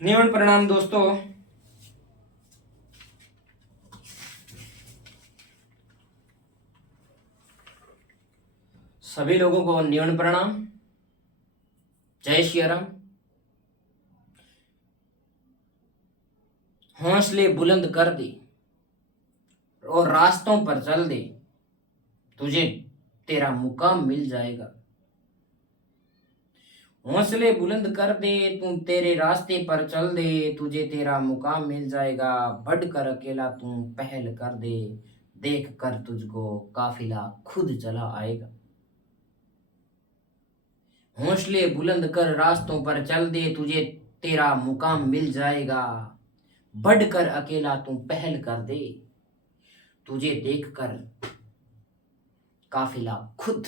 नियमन प्रणाम दोस्तों। सभी लोगों को नियमन प्रणाम। जय श्री राम। हौसले बुलंद कर दे और रास्तों पर चल दे, तुझे तेरा मुकाम मिल जाएगा। हौसले बुलंद कर दे, तुम तेरे रास्ते पर चल दे, तुझे तेरा मुकाम मिल जाएगा। बढ़ कर अकेला तुम पहल कर दे, देख कर तुझको काफिला खुद चला आएगा। हौसले बुलंद कर रास्तों पर चल दे, तुझे तेरा मुकाम मिल जाएगा। बढ़कर अकेला तुम पहल कर दे, तुझे देखकर काफिला खुद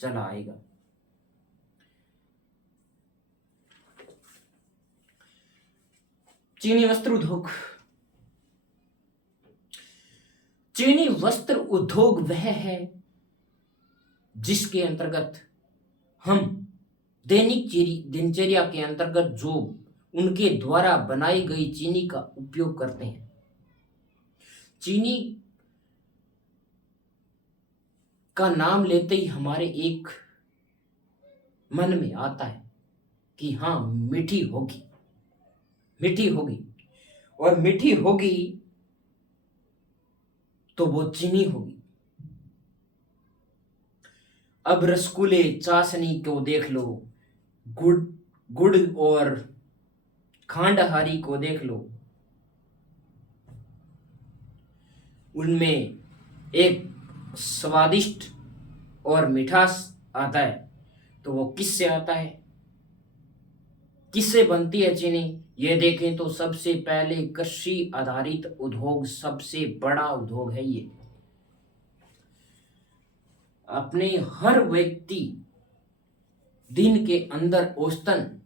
चला आएगा। चीनी वस्त्र उद्योग। चीनी वस्त्र उद्योग वह है जिसके अंतर्गत हम दैनिक दिनचर्या के अंतर्गत जो उनके द्वारा बनाई गई चीनी का उपयोग करते हैं। चीनी का नाम लेते ही हमारे एक मन में आता है कि हाँ, मीठी होगी, मीठी होगी, और मीठी होगी तो वो चीनी होगी। अब रसगुल्ले चाशनी को देख लो, गुड़ गुड़ और खांडहारी को देख लो, उनमें एक स्वादिष्ट और मिठास आता है। तो वो किससे आता है, किससे बनती है चीनी? ये देखें तो सबसे पहले कृषि आधारित उद्योग सबसे बड़ा उद्योग है ये। अपने हर व्यक्ति दिन के अंदर औसतन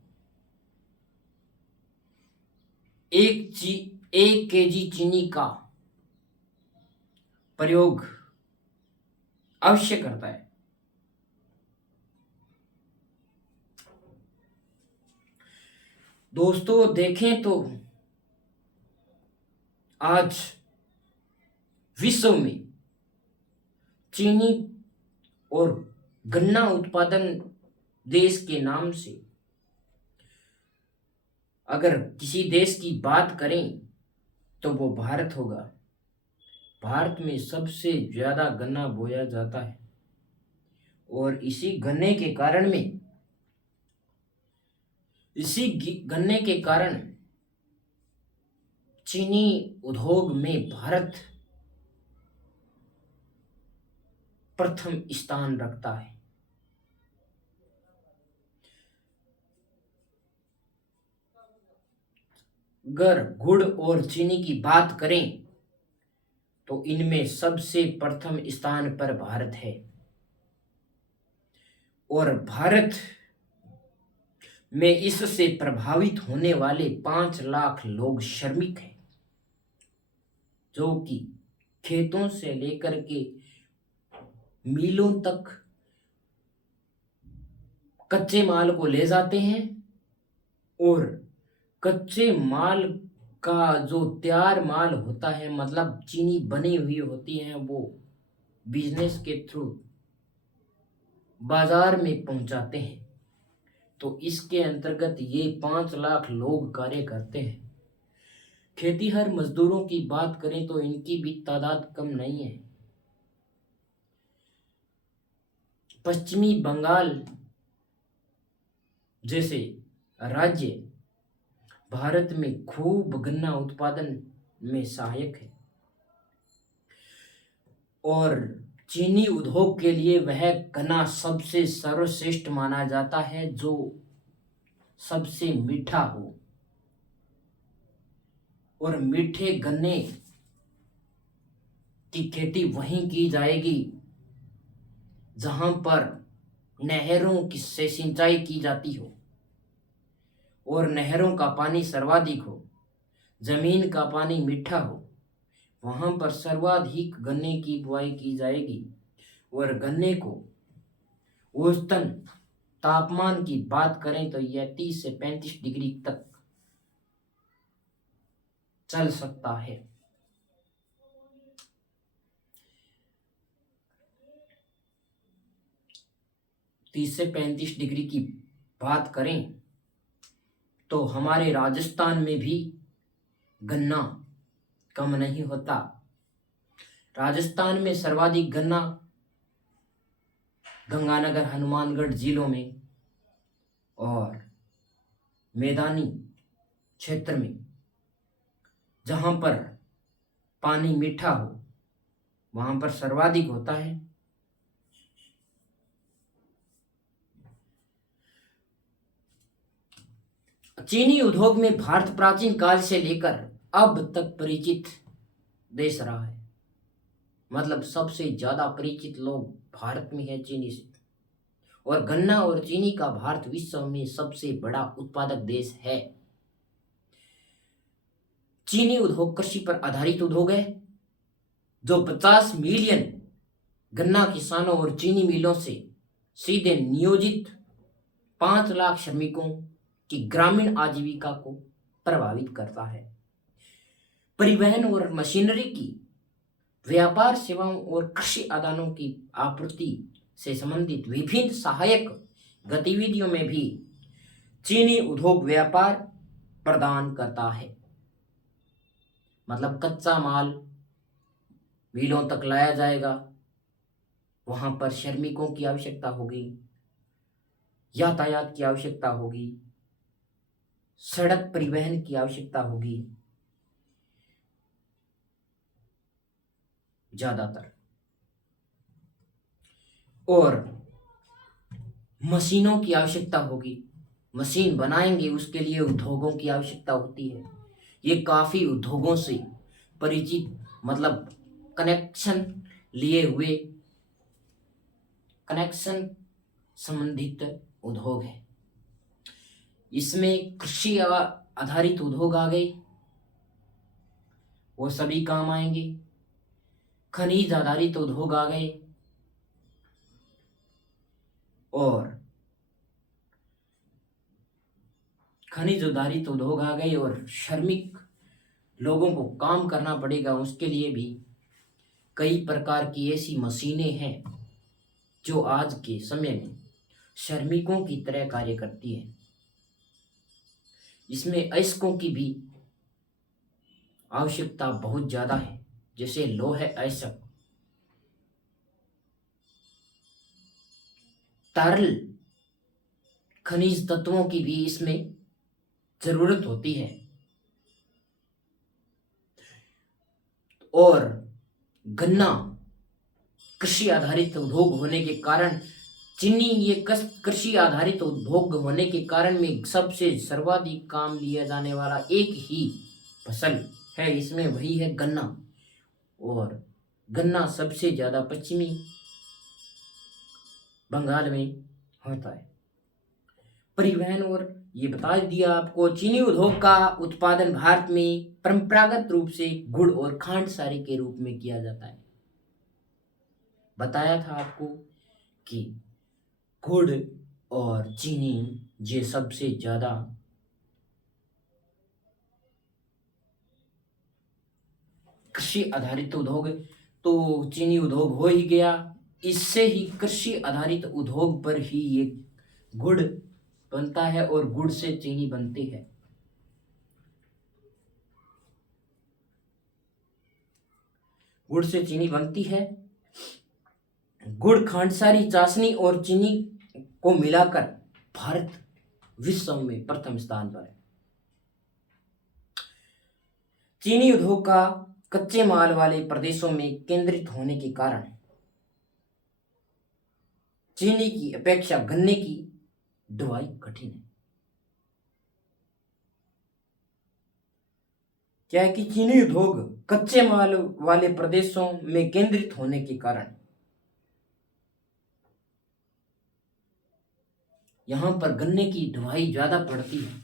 1 केजी चीनी का प्रयोग अवश्य करता है। दोस्तों देखें तो आज विश्व में चीनी और गन्ना उत्पादन देश के नाम से अगर किसी देश की बात करें तो वो भारत होगा। भारत में सबसे ज्यादा गन्ना बोया जाता है और इसी गन्ने के कारण चीनी उद्योग में भारत प्रथम स्थान रखता है। अगर गुड़ और चीनी की बात करें तो इनमें सबसे प्रथम स्थान पर भारत है। और भारत में इससे प्रभावित होने वाले 5 लाख लोग श्रमिक हैं, जो कि खेतों से लेकर के मिलों तक कच्चे माल को ले जाते हैं और कच्चे माल का जो तैयार माल होता है, मतलब चीनी बनी हुई होती है, वो बिजनेस के थ्रू बाजार में पहुंचाते हैं। तो इसके अंतर्गत ये 5 लाख लोग कार्य करते हैं। खेतीहर मजदूरों की बात करें तो इनकी भी तादाद कम नहीं है। पश्चिमी बंगाल जैसे राज्य भारत में खूब गन्ना उत्पादन में सहायक है और चीनी उद्योग के लिए वह गन्ना सबसे सर्वश्रेष्ठ माना जाता है जो सबसे मीठा हो। और मीठे गन्ने की खेती वहीं की जाएगी जहां पर नहरों की से सिंचाई की जाती हो और नहरों का पानी सर्वाधिक हो, जमीन का पानी मीठा हो, वहां पर सर्वाधिक गन्ने की बुआई की जाएगी। और गन्ने को औसतन तापमान की बात करें तो यह 30 से 35 डिग्री तक चल सकता है। 30 से 35 डिग्री की बात करें तो हमारे राजस्थान में भी गन्ना कम नहीं होता। राजस्थान में सर्वाधिक गन्ना गंगानगर हनुमानगढ़ जिलों में और मैदानी क्षेत्र में, जहाँ पर पानी मीठा हो, वहाँ पर सर्वाधिक होता है। चीनी उद्योग में भारत प्राचीन काल से लेकर अब तक परिचित देश रहा है। मतलब सबसे ज्यादा परिचित लोग भारत में है चीनी से। और गन्ना और चीनी का भारत विश्व में सबसे बड़ा उत्पादक देश है। चीनी उद्योग कृषि पर आधारित उद्योग है जो 50 मिलियन गन्ना किसानों और चीनी मिलों से सीधे नियोजित 5 लाख श्रमिकों की ग्रामीण आजीविका को प्रभावित करता है। परिवहन और मशीनरी की, व्यापार सेवाओं और कृषि आदानों की आपूर्ति से संबंधित विभिन्न सहायक गतिविधियों में भी चीनी उद्योग व्यापार प्रदान करता है। मतलब कच्चा माल मिलों तक लाया जाएगा, वहां पर श्रमिकों की आवश्यकता होगी, यातायात की आवश्यकता होगी, सड़क परिवहन की आवश्यकता होगी ज्यादातर, और मशीनों की आवश्यकता होगी। मशीन बनाएंगे उसके लिए उद्योगों की आवश्यकता होती है। ये काफी उद्योगों से परिचित, मतलब कनेक्शन लिए हुए, कनेक्शन संबंधित उद्योग है। इसमें कृषि आधारित उद्योग आ गए, वो सभी काम आएंगे। खनिज आधारित उद्योग आ गए और खनिज आधारित उद्योग आ गए, और श्रमिक लोगों को काम करना पड़ेगा, उसके लिए भी कई प्रकार की ऐसी मशीनें हैं जो आज के समय में श्रमिकों की तरह कार्य करती हैं। इसमें अयस्कों की भी आवश्यकता बहुत ज्यादा है, जैसे लोहे अयस्क, तरल खनिज तत्वों की भी इसमें जरूरत होती है। और गन्ना कृषि आधारित उद्योग होने के कारण, चीनी ये कृषि आधारित उद्योग होने के कारण में सबसे सर्वाधिक काम लिया जाने वाला एक ही फसल है, इसमें वही है गन्ना। और गन्ना सबसे ज्यादा पश्चिमी बंगाल में होता है। परिवहन, और ये बता दिया आपको, चीनी उद्योग का उत्पादन भारत में परंपरागत रूप से गुड़ और खांडसारी के रूप में किया जाता है। बताया था आपको कि गुड़ और चीनी ये सबसे ज्यादा कृषि आधारित उद्योग, तो चीनी उद्योग हो ही गया। इससे ही कृषि आधारित उद्योग पर ही ये गुड़ बनता है और गुड़ से चीनी बनती है। गुड़ से चीनी बनती है। गुड़, खांडसारी, चाशनी और चीनी को मिलाकर भारत विश्व में प्रथम स्थान पर है। चीनी उद्योग का कच्चे माल वाले प्रदेशों में केंद्रित होने के कारण चीनी की अपेक्षा गन्ने की ढुलाई कठिन है। क्या है कि चीनी उद्योग कच्चे माल वाले प्रदेशों में केंद्रित होने के कारण यहां पर गन्ने की ढुलाई ज्यादा पड़ती है।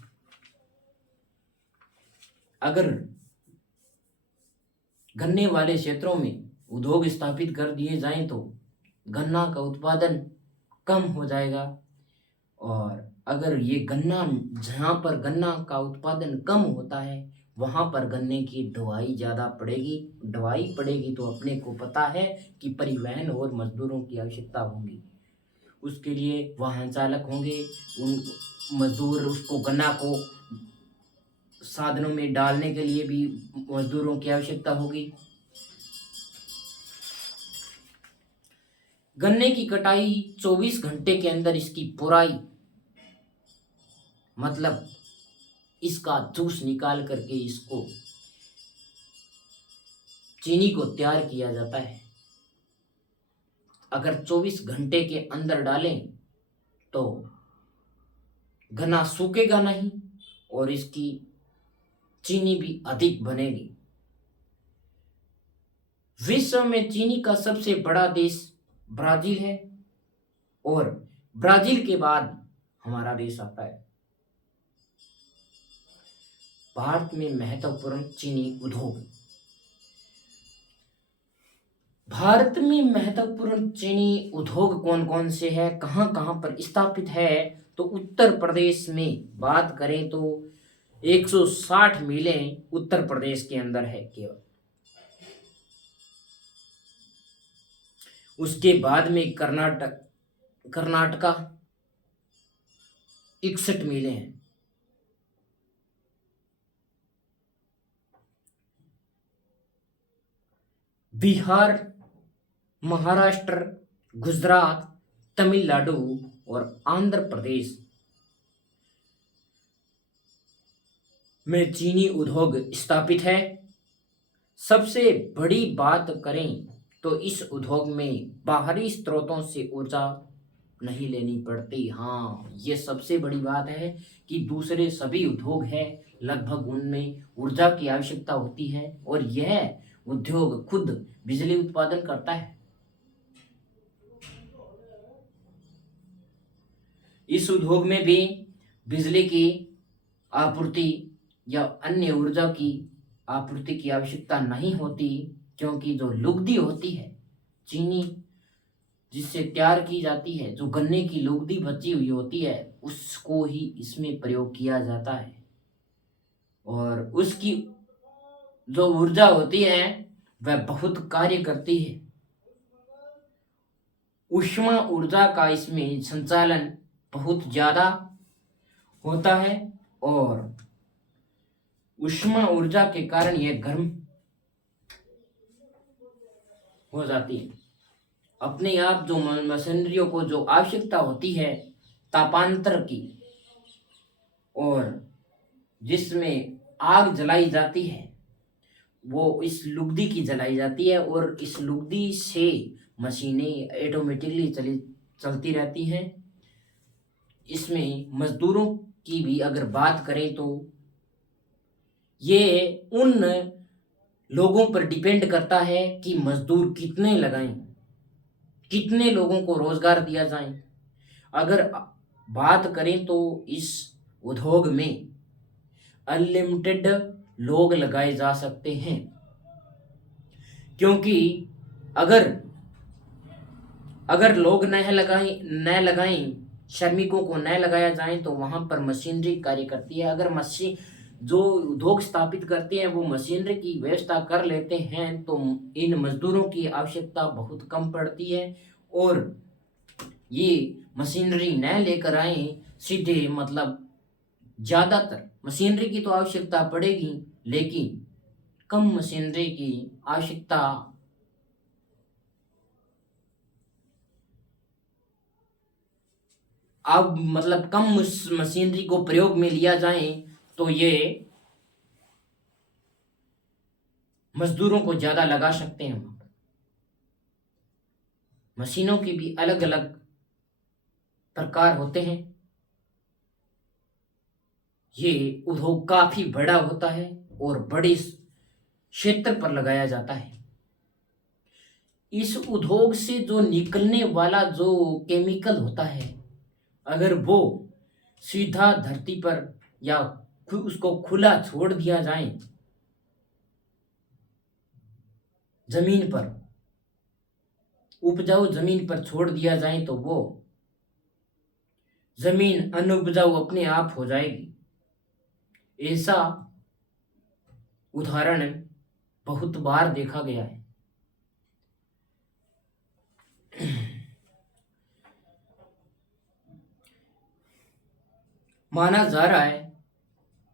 अगर गन्ने वाले क्षेत्रों में उद्योग स्थापित कर दिए जाएं तो गन्ना का उत्पादन कम हो जाएगा, और अगर ये गन्ना, जहां पर गन्ना का उत्पादन कम होता है वहाँ पर गन्ने की ढुलाई ज़्यादा पड़ेगी। ढुलाई पड़ेगी तो अपने को पता है कि परिवहन और मजदूरों की आवश्यकता होगी। उसके लिए वाहन चालक होंगे, उन मजदूर उसको गन्ना को साधनों में डालने के लिए भी मजदूरों की आवश्यकता होगी। गन्ने की कटाई 24 घंटे के अंदर इसकी पुराई मतलब इसका जूस निकाल करके इसको चीनी को तैयार किया जाता है। अगर 24 घंटे के अंदर डालें तो गन्ना सूखेगा नहीं और इसकी चीनी भी अधिक बनेगी। विश्व में चीनी का सबसे बड़ा देश ब्राजील है और ब्राजील के बाद हमारा देश आता है। भारत में महत्वपूर्ण चीनी उद्योग। भारत में महत्वपूर्ण चीनी उद्योग कौन कौन से हैं, कहाँ कहाँ पर स्थापित है? तो उत्तर प्रदेश में बात करें तो 160 मिलें उत्तर प्रदेश के अंदर है केवल। उसके बाद में कर्नाटका 61 मिले हैं। बिहार, महाराष्ट्र, गुजरात, तमिलनाडु और आंध्र प्रदेश में चीनी उद्योग स्थापित है। सबसे बड़ी बात करें तो इस उद्योग में बाहरी स्रोतों से ऊर्जा नहीं लेनी पड़ती। हाँ, ये सबसे बड़ी बात है कि दूसरे सभी उद्योग है लगभग उनमें ऊर्जा की आवश्यकता होती है और यह उद्योग खुद बिजली उत्पादन करता है। इस उद्योग में भी बिजली की आपूर्ति या अन्य ऊर्जा की आपूर्ति की आवश्यकता नहीं होती, क्योंकि जो लुगदी होती है चीनी जिससे तैयार की जाती है, जो गन्ने की लुगदी बची हुई होती है उसको ही इसमें प्रयोग किया जाता है और उसकी जो ऊर्जा होती है वह बहुत कार्य करती है। ऊष्मा ऊर्जा का इसमें संचालन बहुत ज़्यादा होता है और ऊष्मा ऊर्जा के कारण यह गर्म हो जाती है। अपने आप जो मशीनरियों को जो आवश्यकता होती है तापांतर की और जिसमें आग जलाई जाती है वो इस लुगदी की जलाई जाती है और इस लुगदी से मशीनें ऑटोमेटिकली चलती रहती हैं। इसमें मजदूरों की भी अगर बात करें तो ये उन लोगों पर डिपेंड करता है कि मजदूर कितने लगाएं, कितने लोगों को रोजगार दिया जाए। अगर बात करें तो इस उद्योग में अनलिमिटेड लोग लगाए जा सकते हैं, क्योंकि अगर अगर लोग न लगाएं श्रमिकों को न लगाया जाए तो वहां पर मशीनरी कार्य करती है। अगर मशीन जो उद्योग स्थापित करते हैं वो मशीनरी की व्यवस्था कर लेते हैं तो इन मजदूरों की आवश्यकता बहुत कम पड़ती है और ये मशीनरी न लेकर आए सीधे मतलब ज़्यादातर मशीनरी की तो आवश्यकता पड़ेगी लेकिन कम मशीनरी की आवश्यकता अब मतलब कम मशीनरी को प्रयोग में लिया जाए तो ये मजदूरों को ज़्यादा लगा सकते हैं। मशीनों के भी अलग अलग प्रकार होते हैं। ये उद्योग काफी बड़ा होता है और बड़े क्षेत्र पर लगाया जाता है। इस उद्योग से जो निकलने वाला जो केमिकल होता है अगर वो सीधा धरती पर या उसको खुला छोड़ दिया जाए जमीन पर, उपजाऊ जमीन पर छोड़ दिया जाए तो वो जमीन अनउपजाऊ अपने आप हो जाएगी। ऐसा उदाहरण बहुत बार देखा गया है। माना जा रहा है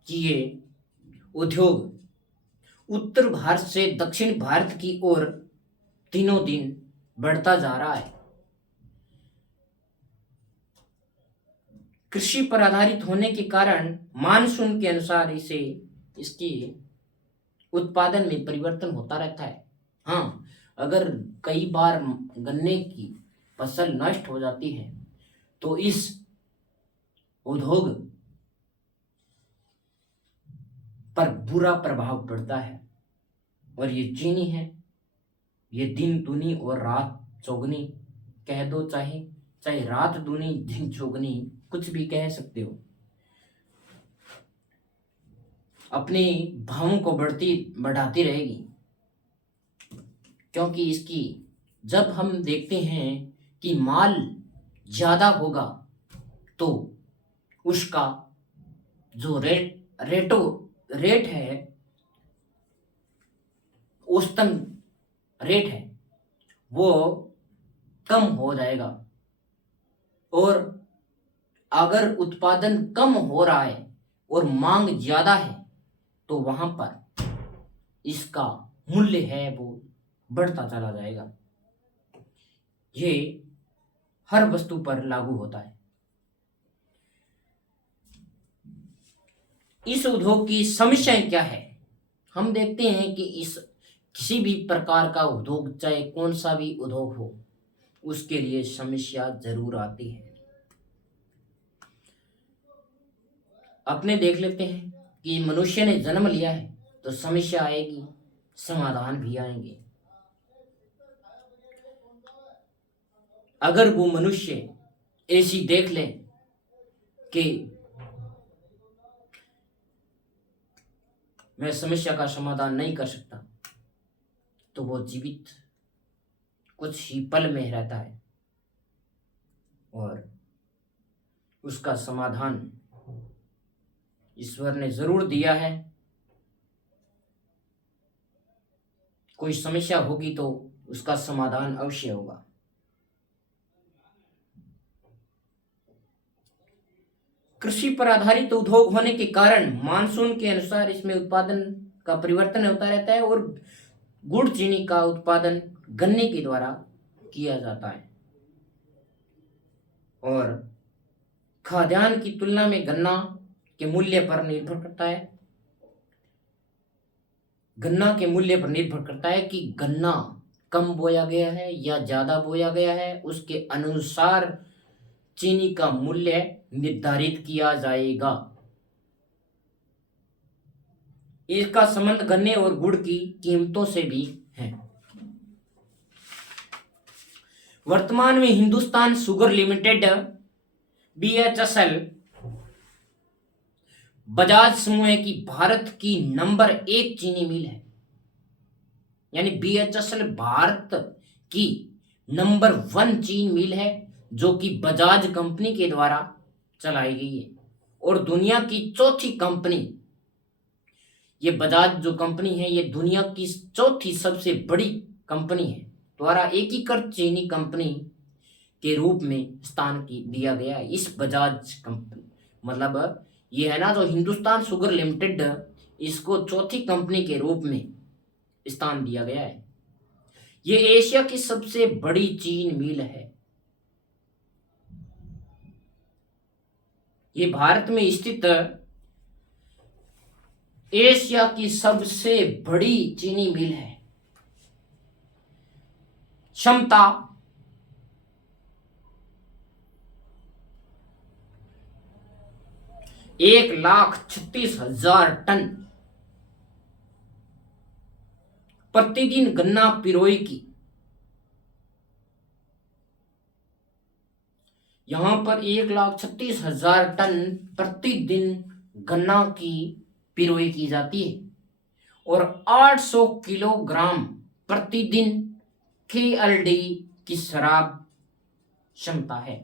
कि ये उद्योग उत्तर भारत से दक्षिण भारत की ओर दिनों दिन बढ़ता जा रहा है। कृषि पर आधारित होने के कारण मानसून के अनुसार इसकी उत्पादन में परिवर्तन होता रहता है। हाँ, अगर कई बार गन्ने की फसल नष्ट हो जाती है तो इस उद्योग पर बुरा प्रभाव पड़ता है। और ये चीनी है, ये दिन दूनी और रात चौगनी कह दो, चाहे चाहे रात दूनी दिन चौगनी कुछ भी कह सकते हो, अपने भावों को बढ़ाती रहेगी। क्योंकि इसकी जब हम देखते हैं कि माल ज्यादा होगा तो उसका जो रेट है, औसतन रेट है, वो कम हो जाएगा। और अगर उत्पादन कम हो रहा है और मांग ज्यादा है तो वहां पर इसका मूल्य है वो बढ़ता चला जाएगा। ये हर वस्तु पर लागू होता है। इस उद्योग की समस्याएं क्या है? हम देखते हैं कि इस किसी भी प्रकार का उद्योग, चाहे कौन सा भी उद्योग हो, उसके लिए समस्या जरूर आती है। अपने देख लेते हैं कि मनुष्य ने जन्म लिया है तो समस्या आएगी, समाधान भी आएंगे। अगर वो मनुष्य ऐसी देख ले कि मैं समस्या का समाधान नहीं कर सकता, तो वो जीवित कुछ ही पल में रहता है और उसका समाधान ईश्वर ने जरूर दिया है। कोई समस्या होगी तो उसका समाधान अवश्य होगा। कृषि पर आधारित उद्योग होने के कारण मानसून के अनुसार इसमें उत्पादन का परिवर्तन होता रहता है और गुड़ चीनी का उत्पादन गन्ने के द्वारा किया जाता है। और खाद्यान्न की तुलना में गन्ना के मूल्य पर निर्भर करता है। गन्ना के मूल्य पर निर्भर करता है कि गन्ना कम बोया गया है या ज्यादा बोया गया है, उसके अनुसार चीनी का मूल्य निर्धारित किया जाएगा। इसका संबंध गन्ने और गुड़ की कीमतों से भी है। वर्तमान में Hindustan sugar limited BHSL Bajaj समूह की भारत की नंबर 1 चीनी मिल है। यानी BHSL भारत की नंबर 1 चीनी मिल है जो कि बजाज कंपनी के द्वारा चलाई गई है। और दुनिया की चौथी कंपनी, ये बजाज जो कंपनी है ये दुनिया की चौथी सबसे बड़ी कंपनी है, द्वारा एकीकृत चीनी कंपनी के रूप में स्थान दिया गया है। इस बजाज कंपनी मतलब ये है ना जो हिंदुस्तान शुगर लिमिटेड, इसको चौथी कंपनी के रूप में स्थान दिया गया है। ये एशिया की सबसे बड़ी चीनी मिल है। ये भारत में स्थित एशिया की सबसे बड़ी चीनी मिल है। क्षमता 1,36,000 टन प्रतिदिन गन्ना पिरोई की। यहां पर 1,36,000 टन प्रतिदिन गन्ना की पिरोई की जाती है और 800 किलोग्राम प्रतिदिन KLD की शराब क्षमता है।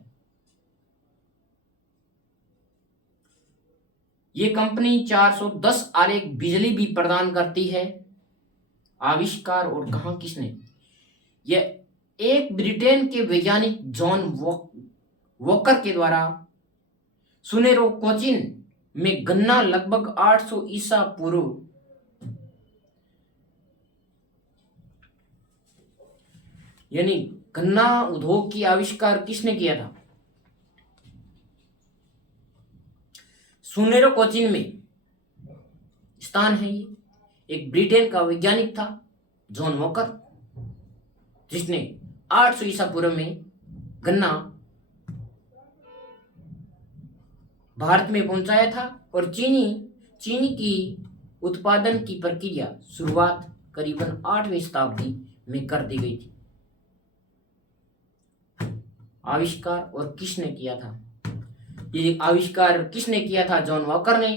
ये कंपनी 410 आरेख बिजली भी प्रदान करती है। आविष्कार और कहा किसने? यह एक ब्रिटेन के वैज्ञानिक जॉन वॉकर के द्वारा सुनेरो कोचिन में गन्ना लगभग 800 ईसा पूर्व यानी गन्ना उद्योग की आविष्कार किसने किया था? सुनेरो कोचिन में स्थान है ये। एक ब्रिटेन का वैज्ञानिक था जॉन वॉकर, जिसने 800 ईसा पूर्व में गन्ना भारत में पहुंचाया था। और चीनी की उत्पादन की प्रक्रिया शुरुआत करीबन 8वीं शताब्दी में कर दी गई थी। आविष्कार और किसने किया था? ये आविष्कार किसने किया था? जॉन वॉकर ने,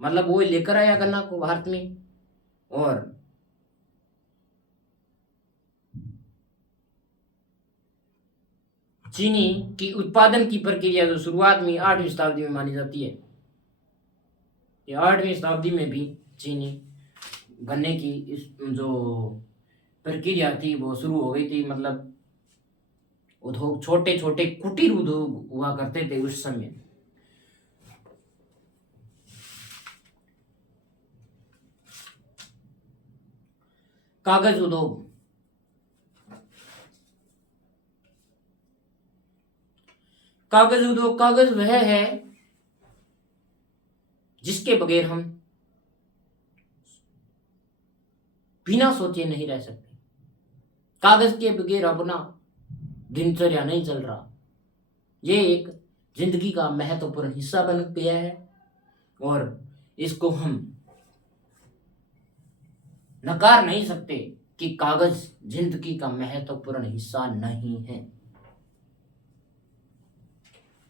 मतलब वो लेकर आया गन्ना को भारत में। और चीनी की उत्पादन की प्रक्रिया जो शुरुआत में 8वीं शताब्दी में मानी जाती है, ये 8वीं शताब्दी में भी चीनी गन्ने की इस जो प्रक्रिया थी वो शुरू हो गई थी। मतलब उद्योग, छोटे छोटे कुटीर उद्योग हुआ करते थे उस समय। कागज उद्योग, कागज उद्योग, कागज वह है जिसके बगैर हम बिना सोचे नहीं रह सकते। कागज के बगैर अपना दिनचर्या नहीं चल रहा। ये एक जिंदगी का महत्वपूर्ण हिस्सा बन गया है और इसको हम नकार नहीं सकते कि कागज जिंदगी का महत्वपूर्ण हिस्सा नहीं है।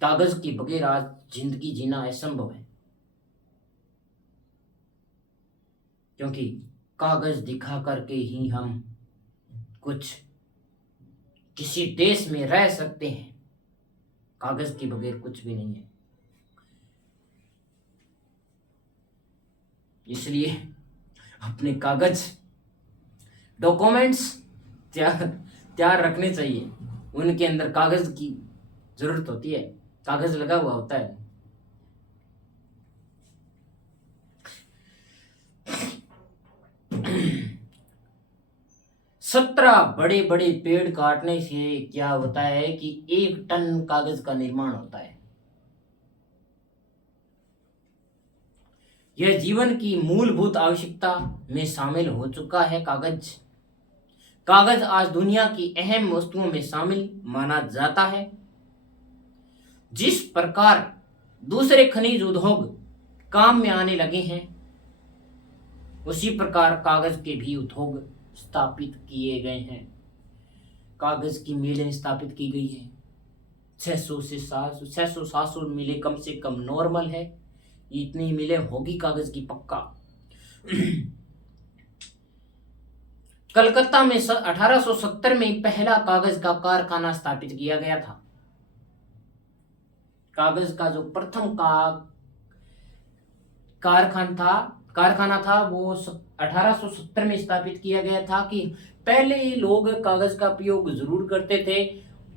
कागज के बगैर आज जिंदगी जीना असंभव है, क्योंकि कागज दिखा करके ही हम कुछ किसी देश में रह सकते हैं। कागज के बगैर कुछ भी नहीं है। इसलिए अपने कागज डॉक्यूमेंट्स तैयार रखने चाहिए। उनके अंदर कागज की जरूरत होती है, कागज लगा हुआ होता है। सत्रह बड़े बड़े पेड़ काटने से क्या होता है कि 1 टन कागज का निर्माण होता है। यह जीवन की मूलभूत आवश्यकता में शामिल हो चुका है। कागज आज दुनिया की अहम वस्तुओं में शामिल माना जाता है। जिस प्रकार दूसरे खनिज उद्योग काम में आने लगे हैं, उसी प्रकार कागज के भी उद्योग स्थापित किए गए हैं। कागज की मिलें स्थापित की गई है। 600 मिलें कम से कम नॉर्मल है। इतनी मिलें होगी कागज की पक्का। कलकत्ता में 1870 में पहला कागज का कारखाना स्थापित किया गया था। कागज का जो प्रथम कारखाना था वो 1870 में स्थापित किया गया था। कि पहले लोग कागज का उपयोग जरूर करते थे।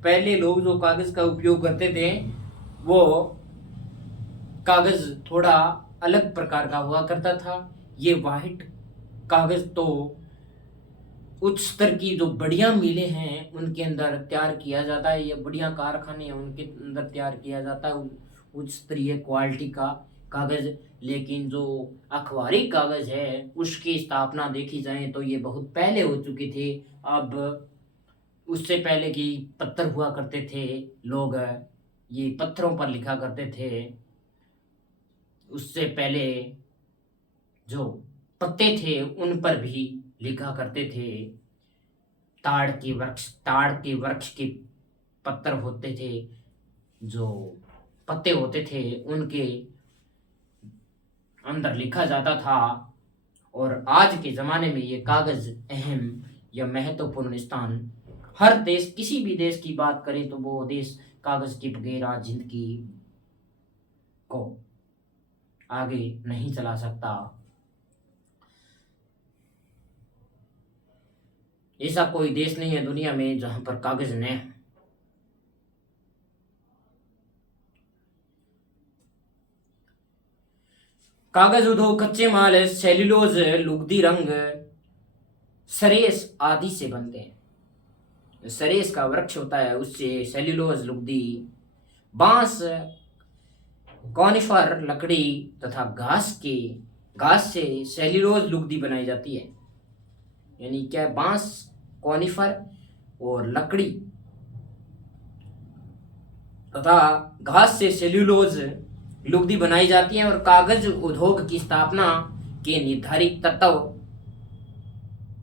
पहले लोग जो कागज का उपयोग करते थे वो कागज थोड़ा अलग प्रकार का हुआ करता था। ये वाइट कागज तो उच्च स्तर की जो बढ़िया मिलें हैं उनके अंदर तैयार किया जाता है। ये बढ़िया कारखाने हैं उनके अंदर तैयार किया जाता है उच्च स्तरीय क्वालिटी का कागज। लेकिन जो अखबारी कागज है उसकी स्थापना देखी जाए तो ये बहुत पहले हो चुकी थी। अब उससे पहले की पत्थर हुआ करते थे, लोग ये पत्थरों पर लिखा करते थे। उससे पहले जो पत्ते थे उन पर भी लिखा करते थे। ताड़ के वृक्ष के पत्तर होते थे, जो पत्ते होते थे उनके अंदर लिखा जाता था। और आज के ज़माने में ये कागज़ अहम या महत्वपूर्ण स्थान, हर देश, किसी भी देश की बात करें तो वो देश कागज़ के बगैर आज जिंदगी को आगे नहीं चला सकता। ऐसा कोई देश नहीं है दुनिया में जहां पर कागज न हो। कागज उद्योग कच्चे माल सेल्यूलोज, लुगदी, रंग, सरेस आदि से बनते हैं। सरेस का वृक्ष होता है, उससे सेल्यूलोज, लुगदी, बांस, कॉनिफर लकड़ी तथा घास से सेल्यूलोज लुगदी बनाई जाती है। यानी क्या, बांस, कॉनिफर और लकड़ी तथा घास से सेल्यूलोज लुगदी बनाई जाती है। और कागज उद्योग की स्थापना के निर्धारित तत्व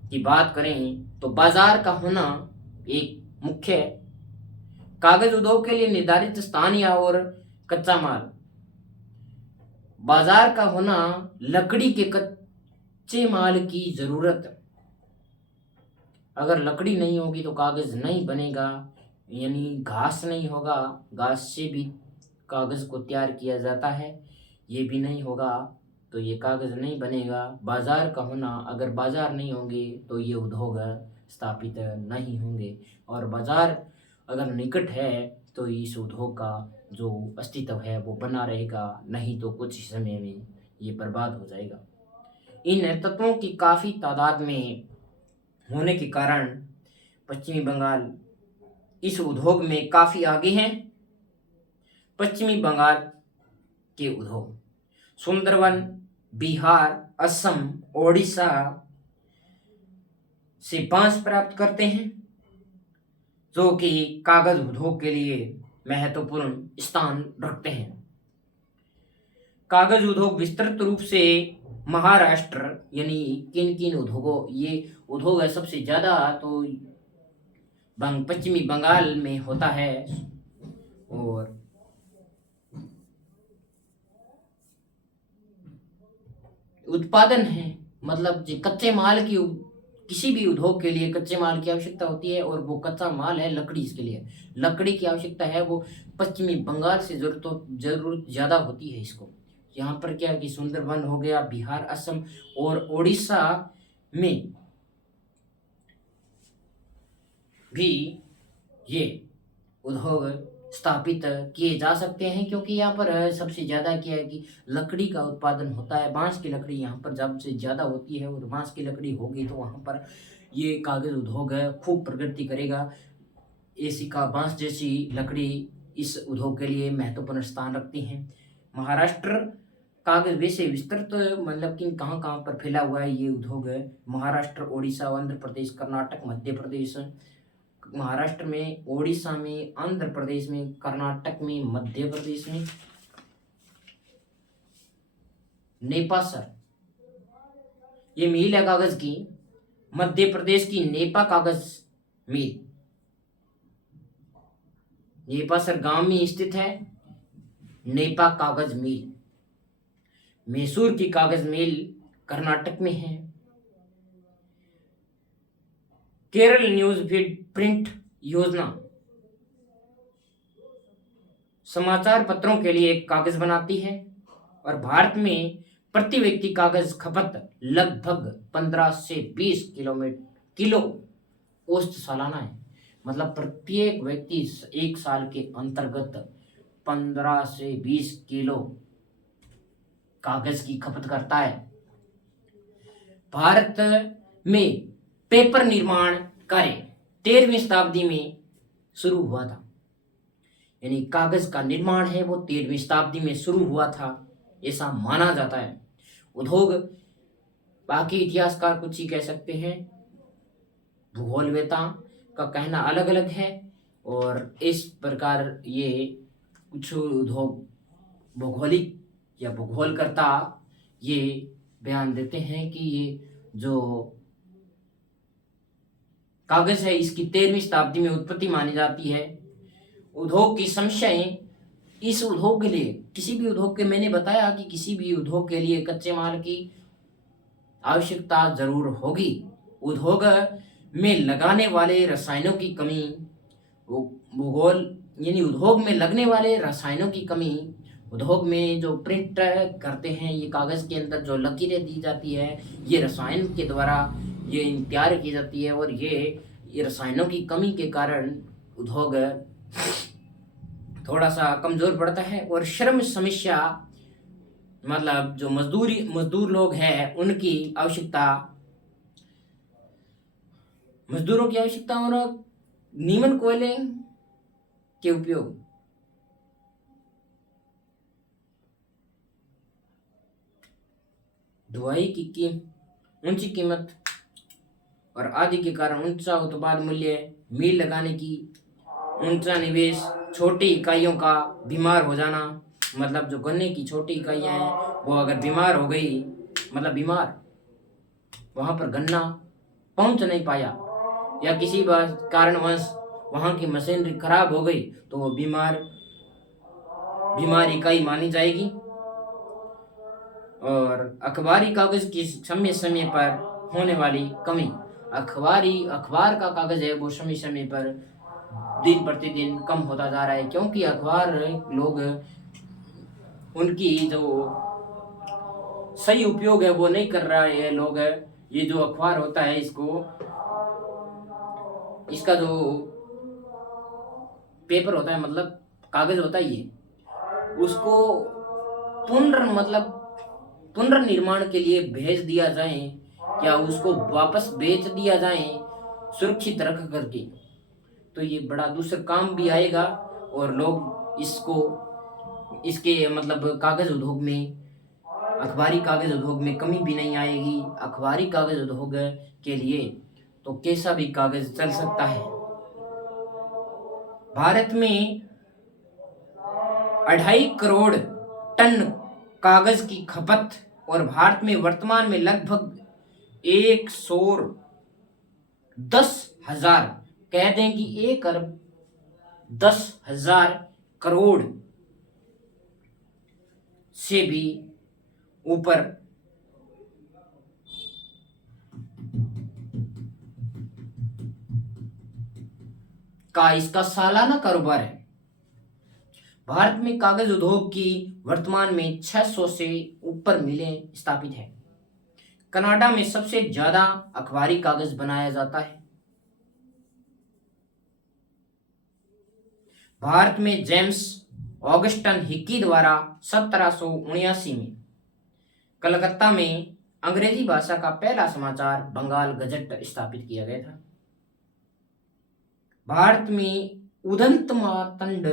की बात करें तो बाजार का होना एक मुख्य है। कागज उद्योग के लिए निर्धारित स्थान या और कच्चा माल, बाजार का होना, लकड़ी के कच्चे माल की जरूरत। अगर लकड़ी नहीं होगी तो कागज नहीं बनेगा, यानी घास नहीं होगा, घास से भी कागज को तैयार किया जाता है, ये भी नहीं होगा तो ये कागज नहीं बनेगा। बाजार का होना, अगर बाजार नहीं होंगे तो ये उद्योग स्थापित नहीं होंगे। और बाजार अगर निकट है तो इस उद्योग का जो अस्तित्व है वो बना रहेगा, नहीं तो कुछ समय में ये बर्बाद हो जाएगा। इन तत्वों की काफ़ी तादाद में होने के कारण पश्चिमी बंगाल इस उद्योग में काफ़ी आगे हैं। पश्चिमी बंगाल के उद्योग सुंदरवन, बिहार, असम, ओडिशा से बांस प्राप्त करते हैं, जो कि कागज उद्योग के लिए महत्वपूर्ण स्थान रखते हैं। कागज उद्योग विस्तृत रूप से महाराष्ट्र, यानी किन किन उद्योगों, ये उद्योग है सबसे ज़्यादा तो पश्चिमी बंगाल में होता है। और उत्पादन है, मतलब जो कच्चे माल की, किसी भी उद्योग के लिए कच्चे माल की आवश्यकता होती है और वो कच्चा माल है लकड़ी। इसके लिए लकड़ी की आवश्यकता है, वो पश्चिमी बंगाल से जरूरत ज़्यादा होती है इसको। यहाँ पर क्या कि सुंदरबन हो गया, बिहार, असम और उड़ीसा में भी ये उद्योग स्थापित किए जा सकते हैं, क्योंकि यहाँ पर सबसे ज़्यादा क्या है कि लकड़ी का उत्पादन होता है। बांस की लकड़ी यहाँ पर जब से ज़्यादा होती है और बांस की लकड़ी होगी तो वहाँ पर ये कागज उद्योग खूब प्रगति करेगा। ऐसी का बांस जैसी लकड़ी इस उद्योग के लिए महत्वपूर्ण स्थान रखती हैं। महाराष्ट्र कागज वैसे विस्तृत, मतलब कि कहाँ कहाँ पर फैला हुआ है ये उद्योग है। महाराष्ट्र, उड़ीसा, आंध्र प्रदेश, कर्नाटक, मध्य प्रदेश, महाराष्ट्र में, ओडिशा में, आंध्र प्रदेश में, कर्नाटक में, मध्य प्रदेश में, नेपासर ये मिल है कागज की, मध्य प्रदेश की नेपा कागज मिल, नेपासर गांव में स्थित है नेपा कागज मिल। मैसूर की कागज मिल कर्नाटक में है। केरल न्यूज फीड प्रिंट योजना समाचार पत्रों के लिए कागज बनाती है। और भारत में प्रति व्यक्ति कागज खपत लगभग 15 से 20 किलो औसत सालाना है। मतलब प्रत्येक व्यक्ति एक साल के अंतर्गत 15 से 20 किलो कागज की खपत करता है। भारत में पेपर निर्माण कार्य 13वीं शताब्दी में शुरू हुआ था। यानी कागज का निर्माण है वो 13वीं शताब्दी में शुरू हुआ था, ऐसा माना जाता है। उद्योग, बाकी इतिहासकार कुछ ही कह सकते हैं, भूगोलवेता का कहना अलग अलग है। और इस प्रकार ये कुछ उद्योग भौगोलिक या भूगोलकर्ता ये बयान देते हैं कि ये जो कागज है इसकी 13वीं शताब्दी में उत्पत्ति मानी जाती है। उद्योग की समस्याएं, इस उद्योग के लिए, किसी भी उद्योग के, मैंने बताया कि किसी भी उद्योग के लिए कच्चे माल की आवश्यकता जरूर होगी। उद्योग में लगाने वाले रसायनों की कमी, भूगोल यानी उद्योग में लगने वाले रसायनों की कमी, उद्योग में जो प्रिंट करते हैं, ये कागज़ के अंदर जो लकीरें दी जाती है, ये रसायन के द्वारा ये तैयार की जाती है, और ये रसायनों की कमी के कारण उद्योग थोड़ा सा कमज़ोर पड़ता है। और श्रम समस्या, मतलब जो मजदूर लोग हैं उनकी आवश्यकता, मजदूरों की आवश्यकता और नीमन कोयले के उपयोग, ढुआई की ऊंची कीमत और आदि के कारण ऊंचा उत्पाद मूल्य, मील लगाने की ऊंचा निवेश, छोटी इकाइयों का बीमार हो जाना, मतलब जो गन्ने की छोटी इकाइयां हैं वो अगर बीमार हो गई, मतलब बीमार, वहां पर गन्ना पहुंच नहीं पाया या किसी कारणवश वहां की मशीनरी खराब हो गई, तो वो बीमार इकाई मानी जाएगी। और अखबारी कागज की समय समय पर होने वाली कमी, अखबार का कागज है वो समय समय पर दिन प्रतिदिन कम होता जा रहा है, क्योंकि अखबार लोग उनकी जो सही उपयोग है वो नहीं कर रहा है लोग। ये जो अखबार होता है इसका जो पेपर होता है, मतलब कागज होता है, ये उसको पुनर्निर्माण के लिए भेज दिया जाए या उसको वापस बेच दिया जाए सुरक्षित रख करके, तो ये बड़ा दूसरा काम भी आएगा। और लोग इसके मतलब कागज उद्योग में, अखबारी कागज उद्योग में कमी भी नहीं आएगी। अखबारी कागज उद्योग के लिए तो कैसा भी कागज चल सकता है। भारत में 2.5 करोड़ टन कागज की खपत, और भारत में वर्तमान में लगभग 110,000, कह दें कि 1 अरब 10,000 करोड़ से भी ऊपर का इसका सालाना कारोबार है। भारत में कागज उद्योग की वर्तमान में 600 से ऊपर मिलें स्थापित है। कनाडा में सबसे ज्यादा अखबारी कागज बनाया जाता है। भारत में जेम्स ऑगस्टन हिक्की द्वारा 1779 में कलकत्ता में अंग्रेजी भाषा का पहला समाचार बंगाल गजट स्थापित किया गया था। भारत में उदंत मातंड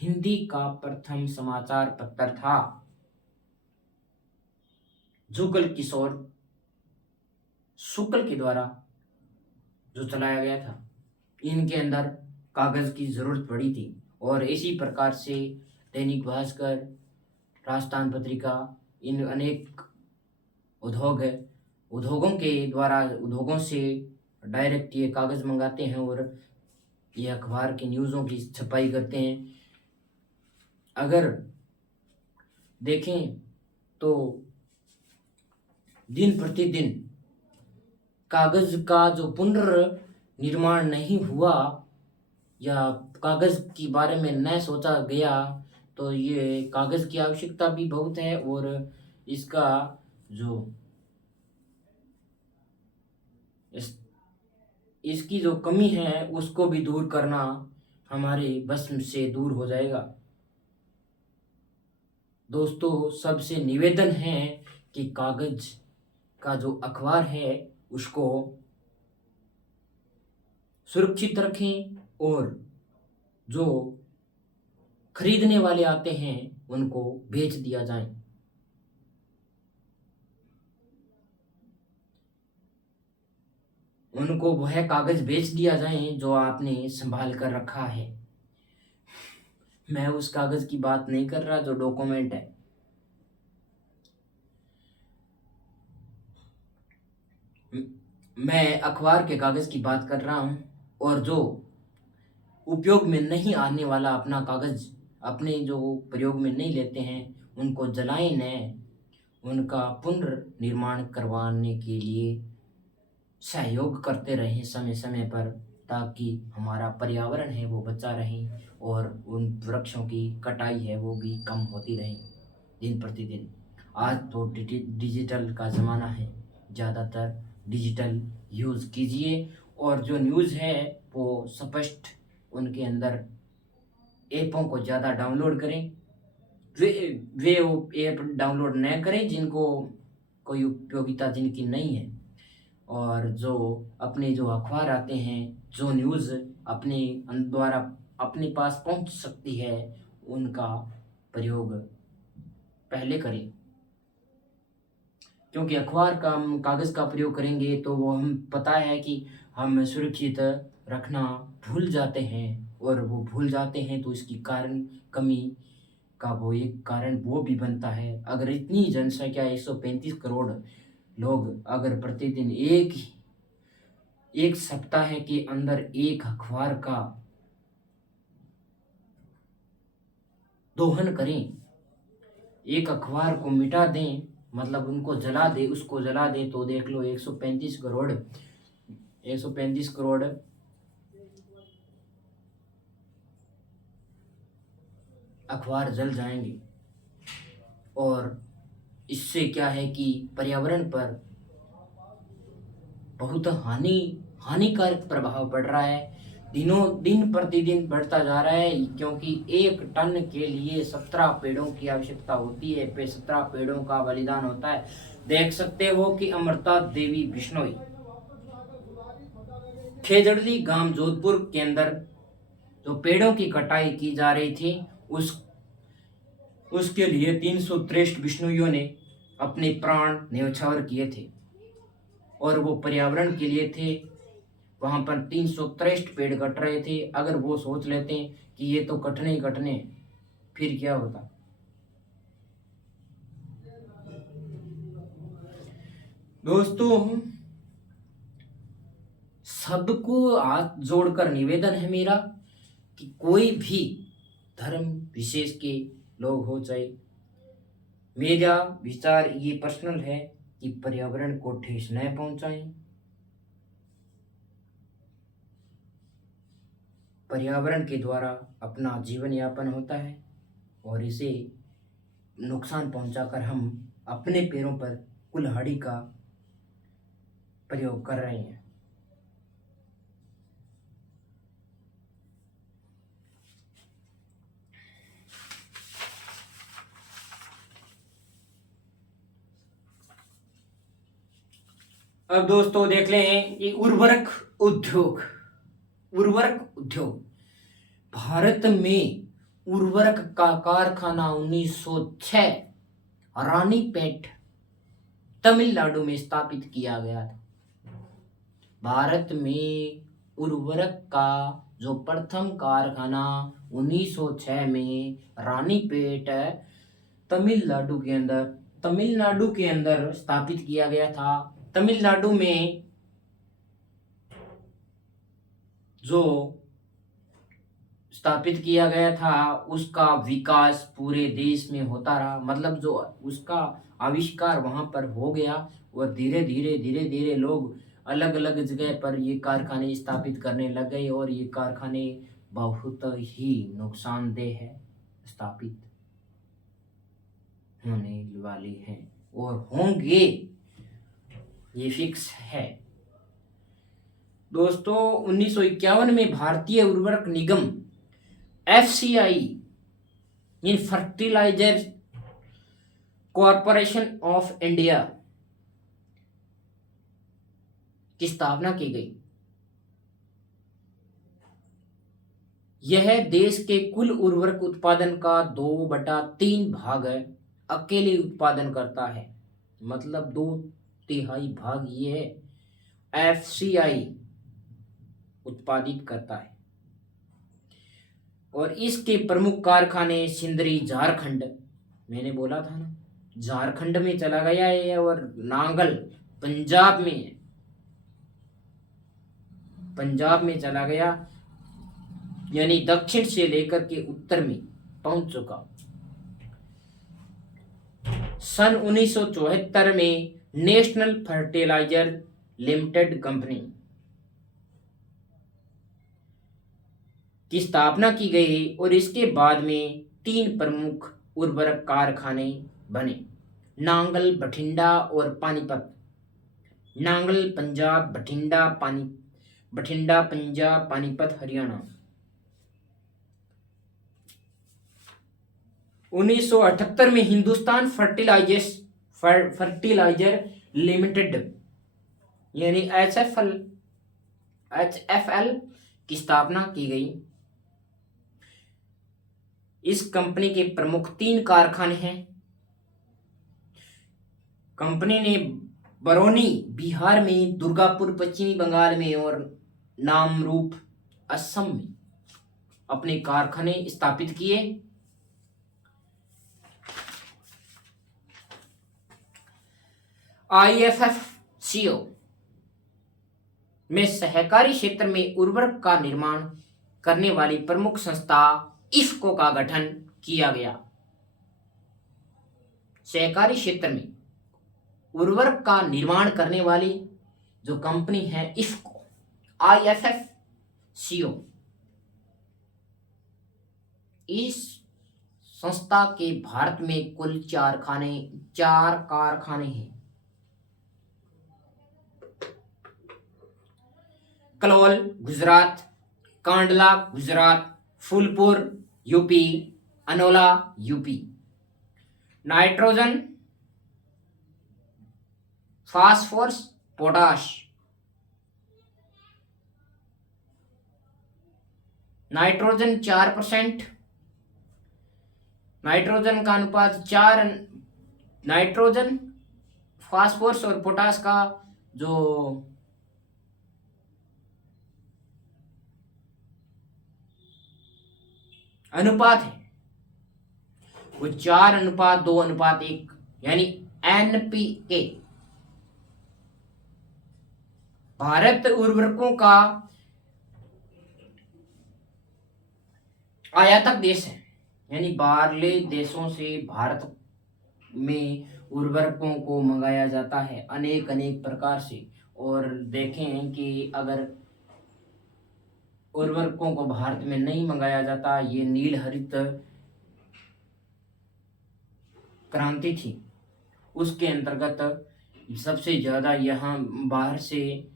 हिंदी का प्रथम समाचार पत्र था। जुगल किशोर शुक्ल के द्वारा जो चलाया गया था, इनके अंदर कागज की जरूरत पड़ी थी। और इसी प्रकार से दैनिक भास्कर, राजस्थान पत्रिका, इन अनेक उद्योगों से डायरेक्ट ये कागज मंगाते हैं और ये अखबार की न्यूज़ों की छपाई करते हैं। अगर देखें तो दिन प्रतिदिन कागज का जो पुनर्निर्माण नहीं हुआ या कागज के बारे में न सोचा गया, तो ये कागज की आवश्यकता भी बहुत है। और इसका जो इसकी जो कमी है उसको भी दूर करना हमारे बस से दूर हो जाएगा। दोस्तों, सबसे निवेदन है कि कागज का जो अखबार है उसको सुरक्षित रखें, और जो खरीदने वाले आते हैं उनको बेच दिया जाए। उनको वह कागज बेच दिया जाए जो आपने संभाल कर रखा है। मैं उस कागज की बात नहीं कर रहा जो डॉक्यूमेंट है। मैं अखबार के कागज की बात कर रहा हूं। और जो उपयोग में नहीं आने वाला अपना कागज अपने जो प्रयोग में नहीं लेते हैं उनको जलाएं न, उनका पुनर्निर्माण करवाने के लिए सहयोग करते रहें समय समय पर। ताकि हमारा पर्यावरण है वो बचा रहे और उन वृक्षों की कटाई है वो भी कम होती रहे दिन प्रतिदिन। आज तो डिजिटल का ज़माना है, ज़्यादातर डिजिटल यूज़ कीजिए और जो न्यूज़ है वो स्पष्ट उनके अंदर ऐपों को ज़्यादा डाउनलोड करें। वे वे वो ऐप डाउनलोड न करें जिनको कोई उपयोगिता जिनकी नहीं है। और जो अपने जो अखबार आते हैं, जो न्यूज़ अपने द्वारा अपने पास पहुंच सकती है, उनका प्रयोग पहले करें। क्योंकि अखबार का हम कागज़ का प्रयोग करेंगे तो वो हम पता है कि हम सुरक्षित रखना भूल जाते हैं और वो भूल जाते हैं तो इसकी कारण कमी का वो एक कारण वो भी बनता है। अगर इतनी जनसंख्या 135 करोड़ लोग अगर प्रतिदिन एक सप्ताह के अंदर एक अखबार का दोहन करें, एक अखबार को मिटा दें, मतलब उनको जला दे, उसको जला दे, तो देख लो 135 करोड़ अखबार जल जाएंगे। और इससे क्या है कि पर्यावरण पर बहुत हानिकारक प्रभाव पड़ रहा है, दिनों दिन प्रतिदिन बढ़ता जा रहा है। क्योंकि 1 टन के लिए 17 पेड़ों की आवश्यकता होती है, 17 पेड़ों का बलिदान होता है। देख सकते हो कि अमृता देवी बिश्नोई खेजड़ली गांव जोधपुर के अंदर जो पेड़ों की कटाई की जा रही थी, उसके लिए 363 बिश्नोइयों ने अपने प्राण न्यौछावर किए थे और वो पर्यावरण के लिए थे। वहां पर 363 पेड़ कट रहे थे। अगर वो सोच लेते कि ये तो कटने ही कटने, फिर क्या होता। दोस्तों, सबको हाथ जोड़कर निवेदन है मेरा कि कोई भी धर्म विशेष के लोग हो, चाहे मेरा विचार ये पर्सनल है कि पर्यावरण को ठेस न पहुंचाएं। पर्यावरण के द्वारा अपना जीवन यापन होता है और इसे नुकसान पहुंचाकर हम अपने पैरों पर कुल्हाड़ी का प्रयोग कर रहे हैं। अब दोस्तों देख लें ये उर्वरक उद्योग। भारत में उर्वरक का कारखाना 1906 रानीपेट तमिलनाडु में स्थापित किया गया था। भारत में उर्वरक का जो प्रथम कारखाना 1906 में रानीपेट तमिलनाडु के अंदर स्थापित किया गया था। तमिलनाडु में जो स्थापित किया गया था उसका विकास पूरे देश में होता रहा। मतलब जो उसका आविष्कार वहां पर हो गया और धीरे धीरे लोग अलग अलग जगह पर ये कारखाने स्थापित करने लग गए और ये कारखाने बहुत ही नुकसानदेह है स्थापित होने वाले हैं और होंगे, ये फिक्स है। दोस्तों 1951 में भारतीय उर्वरक निगम FCI इन फर्टिलाइजर कॉरपोरेशन ऑफ इंडिया की स्थापना की गई। यह देश के कुल उर्वरक उत्पादन का 2/3 भाग अकेले उत्पादन करता है। मतलब 2/3 भाग ये FCI उत्पादित करता है। और इसके प्रमुख कारखाने सिंदरी झारखंड, मैंने बोला था ना, झारखंड में चला गया है और नांगल पंजाब में चला गया, यानी दक्षिण से लेकर के उत्तर में पहुंच चुका। सन 1974 में नेशनल फर्टिलाइजर लिमिटेड कंपनी की स्थापना की गई और इसके बाद में 3 प्रमुख उर्वरक कारखाने बने, नांगल, बठिंडा और पानीपत। नांगल पंजाब, बठिंडा पंजाब, पानीपत हरियाणा। 1978 में हिंदुस्तान फर्टिलाइजर लिमिटेड यानी एचएफएल की स्थापना की गई। इस कंपनी के प्रमुख 3 कारखाने हैं। कंपनी ने बरौनी बिहार में, दुर्गापुर पश्चिमी बंगाल में और नामरूप असम में अपने कारखाने स्थापित किए। आईएफएफसीओ में सहकारी क्षेत्र में उर्वरक का निर्माण करने वाली प्रमुख संस्था इफ्को का गठन किया गया। सहकारी क्षेत्र में उर्वरक का निर्माण करने वाली जो कंपनी है इफ्को, आईएफएफसीओ, इस संस्था के भारत में कुल 4 कारखाने हैं। Kalol Gujarat, Kandla Gujarat, Phulpur UP, Aonla UP. Nitrogen, phosphorus, potash. Nitrogen 4%, nitrogen का अनुपात 4, नाइट्रोजन, फास्फोरस और पोटाश का जो अनुपात है वो 4:2:1 यानी एनपीए। भारत उर्वरकों का आयातक देश है, यानी बाहरले देशों से भारत में उर्वरकों को मंगाया जाता है अनेक प्रकार से। और देखें कि अगर उर्वरकों को भारत में नहीं मंगाया जाता, ये नील हरित क्रांति थी, उसके अंतर्गत सबसे ज़्यादा यहाँ बाहर से,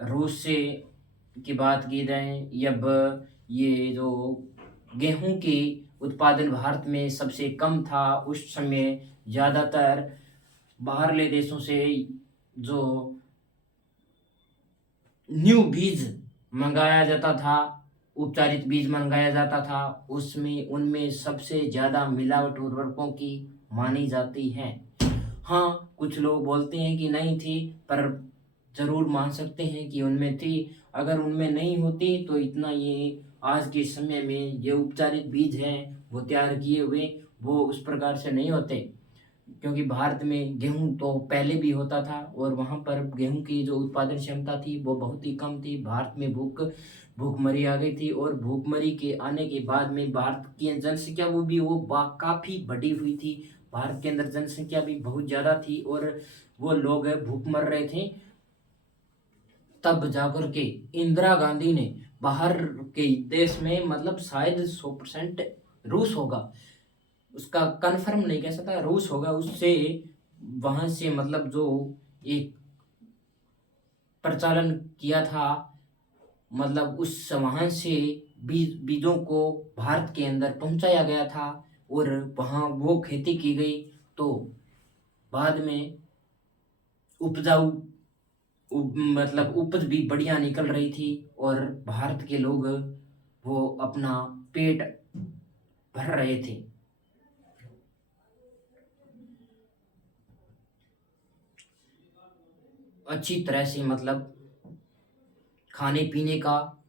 रूस से की बात की जाए, जब ये जो गेहूं की उत्पादन भारत में सबसे कम था, उस समय ज़्यादातर बाहरले देशों से जो न्यू बीज मंगाया जाता था, उपचारित बीज मंगाया जाता था, उसमें उनमें सबसे ज़्यादा मिलावट उर्वरकों की मानी जाती है। हाँ, कुछ लोग बोलते हैं कि नहीं थी, पर ज़रूर मान सकते हैं कि उनमें थी। अगर उनमें नहीं होती तो इतना ये आज के समय में ये उपचारित बीज हैं वो तैयार किए हुए, वो उस प्रकार से नहीं होते। क्योंकि भारत में गेहूं तो पहले भी होता था और वहाँ पर गेहूं की जो उत्पादन क्षमता थी वो बहुत ही कम थी। भारत में भूखमरी आ गई थी और भूखमरी के आने के बाद में भारत की जनसंख्या वो काफ़ी बढ़ी हुई थी। भारत के अंदर जनसंख्या भी बहुत ज़्यादा थी और वो लोग भूख मर रहे थे। तब जाकर के इंदिरा गांधी ने बाहर के देश में, मतलब शायद 100% रूस होगा, उसका कंफर्म नहीं कह सकता, रूस होगा, उससे वहाँ से मतलब जो एक प्रचालन किया था, मतलब उस वहाँ से बीजों को भारत के अंदर पहुँचाया गया था और वहाँ वो खेती की गई। तो बाद में उपजाऊ मतलब उपज भी बढ़िया निकल रही थी और भारत के लोग वो अपना पेट भर रहे थे। अच्छी तरह से मतलब खाने पीने का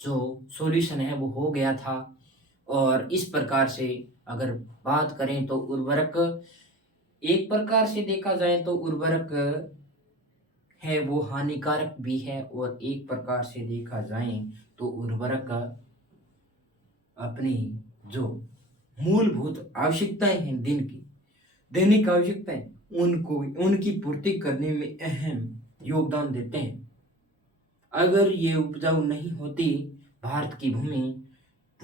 जो सॉल्यूशन है वो हो गया था। और इस प्रकार से अगर बात करें तो उर्वरक, एक प्रकार से देखा जाए तो उर्वरक है वो हानिकारक भी है, और एक प्रकार से देखा जाए तो उर्वरक अपनी जो मूलभूत आवश्यकताएं हैं, दैनिक आवश्यकताएं, उनको उनकी पूर्ति करने में अहम योगदान देते हैं। अगर ये उपजाऊ नहीं होती भारत की भूमि,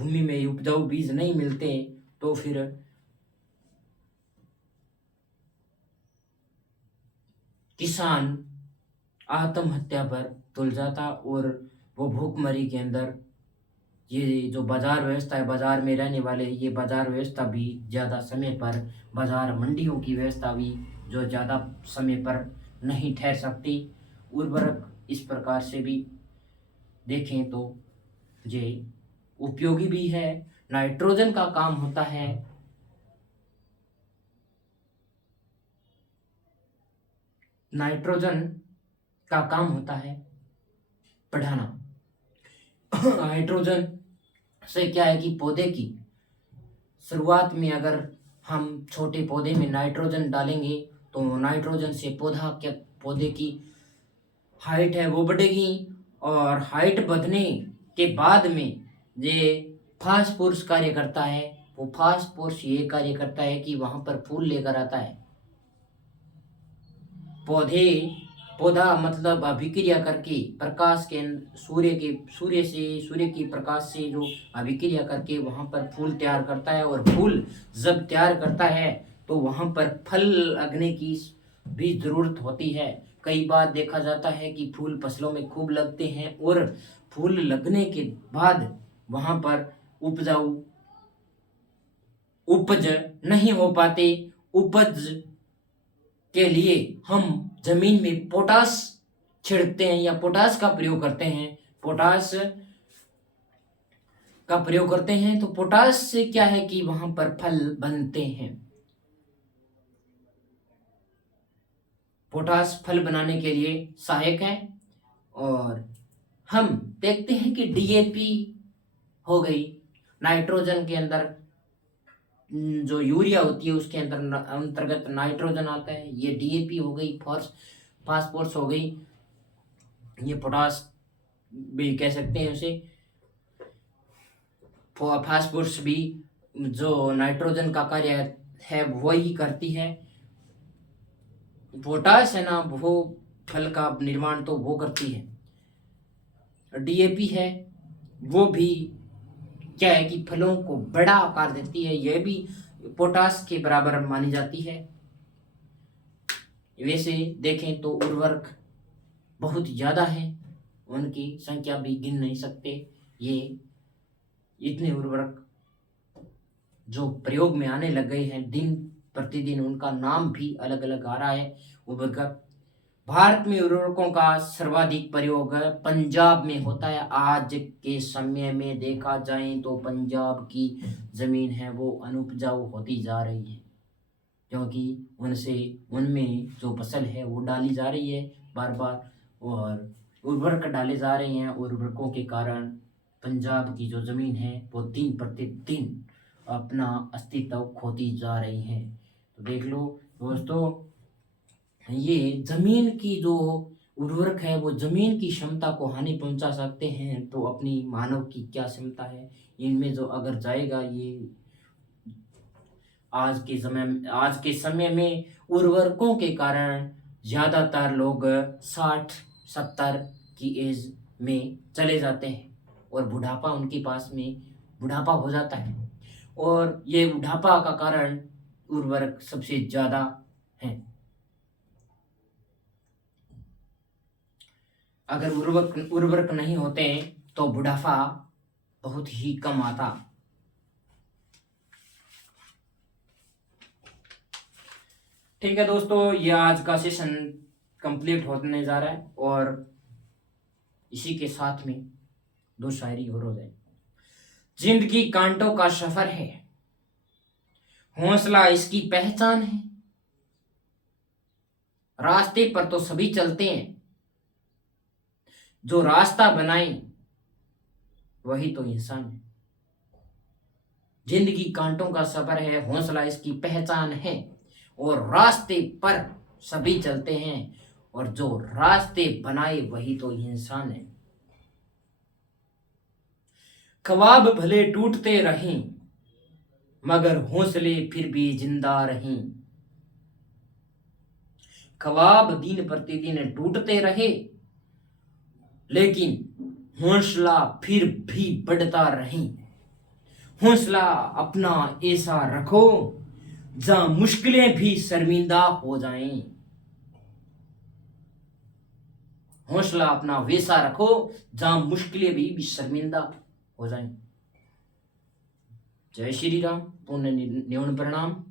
भूमि में उपजाऊ बीज नहीं मिलते तो फिर किसान आत्महत्या पर तुल जाता और वो भूखमरी के अंदर ये जो बाजार व्यवस्था है, बाजार में रहने वाले, ये बाजार व्यवस्था भी ज़्यादा समय पर, बाजार मंडियों की व्यवस्था भी जो ज़्यादा समय पर नहीं ठहर सकती। उर्वरक इस प्रकार से भी देखें तो ये उपयोगी भी है। नाइट्रोजन का काम होता है नाइट्रोजन का काम होता है बढ़ाना। नाइट्रोजन से क्या है कि पौधे की शुरुआत में अगर हम छोटे पौधे में नाइट्रोजन डालेंगे तो नाइट्रोजन से पौधे की हाइट है वो बढ़ेगी, और हाइट बढ़ने के बाद में ये फास्फोरस कार्य करता है। वो फास्फोरस ये कार्य करता है कि वहाँ पर फूल लेकर आता है। पौधा मतलब अभिक्रिया करके प्रकाश के सूर्य की प्रकाश से जो अभिक्रिया करके वहाँ पर फूल तैयार करता है, और फूल जब तैयार करता है तो वहाँ पर फल लगने की भी जरूरत होती है। कई बार देखा जाता है कि फूल फसलों में खूब लगते हैं और फूल लगने के बाद वहाँ पर उपज नहीं हो पाते। उपज के लिए हम जमीन में पोटास छिड़कते हैं या पोटास का प्रयोग करते हैं। तो पोटास से क्या है कि वहां पर फल बनते हैं। पोटास फल बनाने के लिए सहायक है। और हम देखते हैं कि डीएपी हो गई, नाइट्रोजन के अंदर जो यूरिया होती है उसके अंतर्गत नाइट्रोजन आता है। ये डीएपी हो गई, फास्फोरस हो गई, ये पोटास भी कह सकते हैं उसे। फास्फोरस भी जो नाइट्रोजन का कार्य है वही करती है। पोटास है ना, वो फल का निर्माण तो वो करती है। डीएपी है वो भी क्या है कि फलों को बड़ा आकार देती है, यह भी पोटास के बराबर मानी जाती है। वैसे देखें तो उर्वरक बहुत ज़्यादा है, उनकी संख्या भी गिन नहीं सकते। ये इतने उर्वरक जो प्रयोग में आने लग गए हैं, दिन प्रतिदिन उनका नाम भी अलग अलग आ रहा है। उर्वरक भारत में उर्वरकों का सर्वाधिक प्रयोग पंजाब में होता है। आज के समय में देखा जाए तो पंजाब की जमीन है वो अनुपजाऊ होती जा रही है, क्योंकि उनमें जो फसल है वो डाली जा रही है बार बार, और उर्वरक डाले जा रहे हैं। उर्वरकों के कारण पंजाब की जो जमीन है वो दिन प्रतिदिन अपना अस्तित्व खोती जा रही है। तो देख लो दोस्तों, ये जमीन की जो उर्वरक है वो जमीन की क्षमता को हानि पहुंचा सकते हैं, तो अपनी मानव की क्या क्षमता है इनमें जो अगर जाएगा। ये आज के समय में उर्वरकों के कारण ज़्यादातर लोग 60-70 की एज में चले जाते हैं और बुढ़ापा उनके पास में बुढ़ापा हो जाता है, और ये बुढ़ापा का कारण उर्वरक सबसे ज़्यादा है। अगर उर्वरक नहीं होते तो बुढ़ापा बहुत ही कम आता। ठीक है दोस्तों, ये आज का सेशन कंप्लीट होने जा रहा है, और इसी के साथ में दो शायरी और हो जाए। जिंदगी कांटों का सफर है, हौसला इसकी पहचान है। रास्ते पर तो सभी चलते हैं, जो रास्ता बनाए वही तो इंसान है। जिंदगी कांटों का सफर है, हौसला इसकी पहचान है, और रास्ते पर सभी चलते हैं, और जो रास्ते बनाए वही तो इंसान है। ख्वाब भले टूटते रहें मगर हौसले फिर भी जिंदा रहें। ख्वाब दिन प्रतिदिन टूटते रहे लेकिन हौसला फिर भी बढ़ता रहे। हौसला अपना ऐसा रखो जहां मुश्किलें भी शर्मिंदा हो जाएं। हौसला अपना वैसा रखो जहां मुश्किलें भी शर्मिंदा हो जाएं। जय श्री राम। पुण्य निवन प्रणाम।